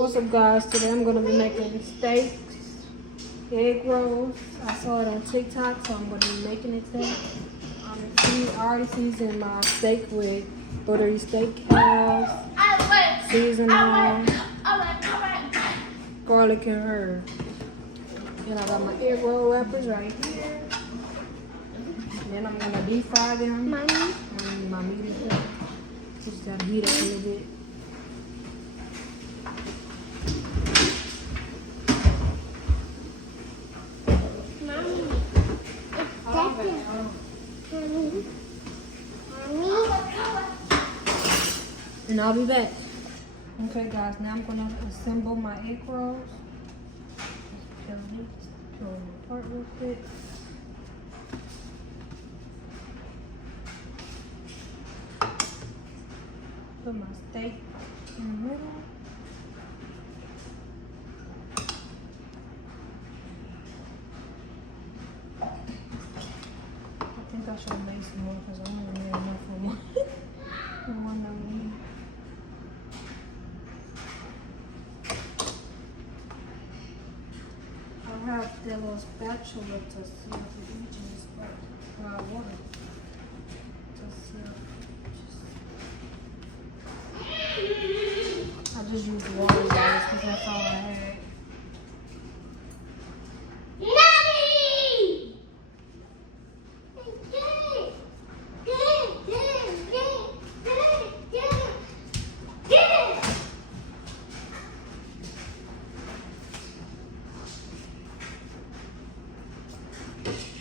What's up, guys? Today I'm gonna be making steaks, egg rolls. I saw it on TikTok, so I'm gonna be making it today. I already seasoned my steak with buttery steakhouse, seasoning, garlic and herb. And I got my egg roll wrappers right here. Then I'm gonna deep fry them. And my meat is done. Just gotta heat up a little bit. And I'll be back. Okay, guys, now I'm gonna assemble my egg rolls. Peel them apart real quick. Put my steak in the middle. I think I should have made some more because I only made enough for one. One of them. I have the little spatula to seal the edges, but I water to seal. I just used water, guys, because that's all I had.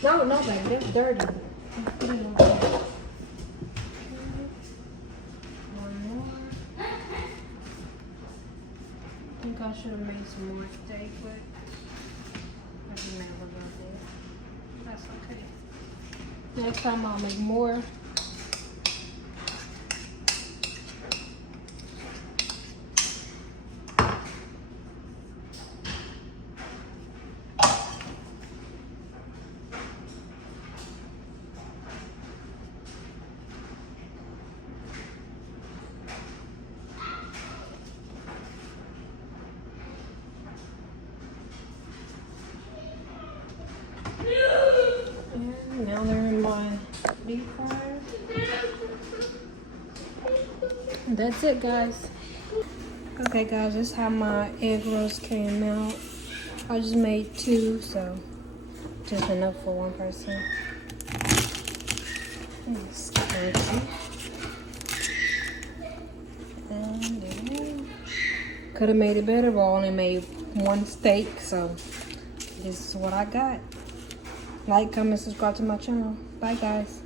No, baby, that's dirty. One more. I think I should have made some more steak, but I didn't remember about that. That's okay. Next time I'll make more. Now they're in my deep fryer. That's it, guys. Okay, guys, this is how my egg rolls came out. I just made 2, so just enough for one person. It's crunchy. And then could have made it better, but I only made 1 steak, so this is what I got. Like, comment, subscribe to my channel. Bye, guys.